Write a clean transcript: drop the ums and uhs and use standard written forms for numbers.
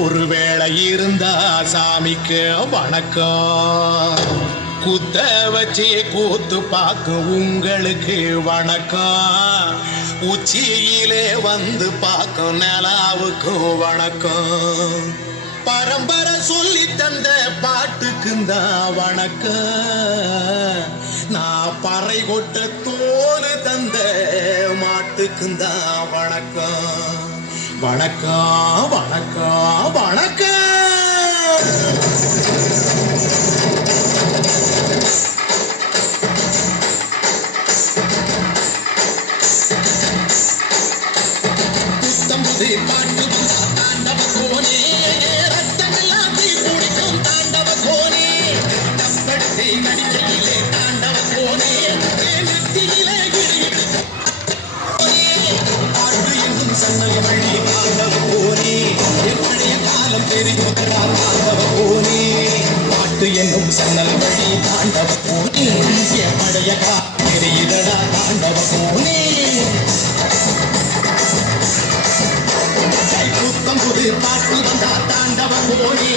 ஒருவேளை இருந்தா சாமிக்கு வணக்கம், குத்த வச்சு கூத்து பார்க்கும் உங்களுக்கு வணக்கம், உச்சியிலே வந்து பார்க்கும் நிலாவுக்கும் வணக்கம், பரம்பரை சொல்லி தந்த பாட்டுக்குந்தான் வணக்கம், நான் பறை கொட்ட தோல் தந்த மாட்டுக்குந்தான் வணக்கம். வணக்கம் வணக்கம் வணக்கம். புத்தம்புது பாட்டு தாண்டவ கோனே, ரத்தமெல்லாம் தீ குடிக்கும் தாண்டவ கோனே, தப்படுத்தி நடிகையிலே தாண்டவ கோனே, நெத்தியிலே சன்னல் வழி தாண்டவ கோனே, என்னுடைய காலம் தெரிந்ததா தாண்டவ கோனே, பாட்டு என்னும் சன்னல் வழி தாண்டவ கோனே, என்னுடைய காலம் தெரியுதடா தாண்டவ கோனே. புத்தம் புது பாட்டு வந்தா தாண்டவ கோனே.